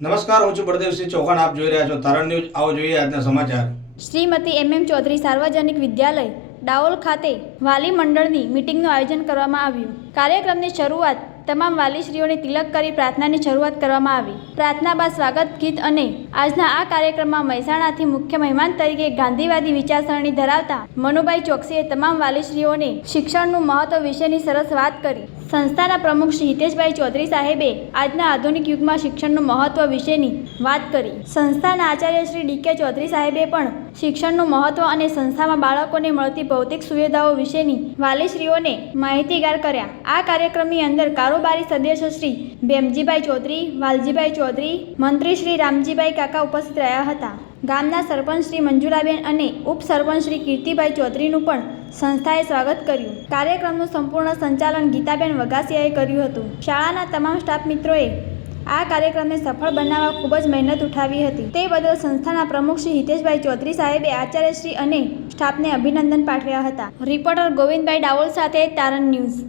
નમસ્કાર, હું છું બળદેવસિંહ ચૌહાણ. આપ જોઈ રહ્યા છો તારણ ન્યૂઝ. આવો જોઈએ આજના સમાચાર. શ્રીમતી એમ. એમ. ચૌધરી સાર્વજનિક વિદ્યાલય, ડાઓલ ખાતે વાલી મંડળની મિટિંગનું આયોજન કરવામાં આવ્યું. કાર્યક્રમની શરૂઆત તમામ વાલીશ્રીઓને તિલક કરી પ્રાર્થનાની શરૂઆત કરવામાં આવી. પ્રાર્થના બાદ સ્વાગત ગીત અને આજના આ કાર્યક્રમમાં મહેસાણાથી મુખ્ય મહેમાન તરીકે ગાંધીવાદી વિચારસરણી ધરાવતા મનુભાઈ ચોકસીએ તમામ વાલીશ્રીઓને શિક્ષણનું મહત્વ વિશેની સરસ વાત કરી. સંસ્થાના પ્રમુખ શ્રી હિતેશભાઈ ચૌધરી સાહેબે આજના આધુનિક યુગમાં શિક્ષણનું મહત્વ વિશેની વાત કરી. સંસ્થાના આચાર્ય શ્રી ડી કે ચૌધરી સાહેબે પણ શિક્ષણનું મહત્વ અને સંસ્થામાં બાળકોને મળતી ભૌતિક સુવિધાઓ વિશેની વાલીશ્રીઓને માહિતીગાર કર્યા. આ કાર્યક્રમની અંદર કારોબારી સદસ્ય શ્રી ભેમજીભાઈ ચૌધરી, વાલજીભાઈ ચૌધરી, મંત્રી શ્રી રામજીભાઈ કાકા ઉપસ્થિત રહ્યા હતા. ગામના સરપંચ શ્રી મંજુલાબેન અને ઉપસરપંચ શ્રી કીર્તિભાઈ ચૌધરીનું પણ સંસ્થાએ સ્વાગત કર્યું. કાર્યક્રમનું સંપૂર્ણ સંચાલન ગીતાબેન વગાસિયાએ કર્યું હતું. શાળાના તમામ સ્ટાફ મિત્રોએ આ કાર્યક્રમને સફળ બનાવવા ખૂબ જ મહેનત ઉઠાવી હતી. તે બદલ સંસ્થાના પ્રમુખ શ્રી હિતેશભાઈ ચૌધરી સાહેબે આચાર્યશ્રી અને સ્ટાફને અભિનંદન પાઠવ્યા હતા. રિપોર્ટર ગોવિંદભાઈ ડાવોલ સાથે તારણ ન્યૂઝ.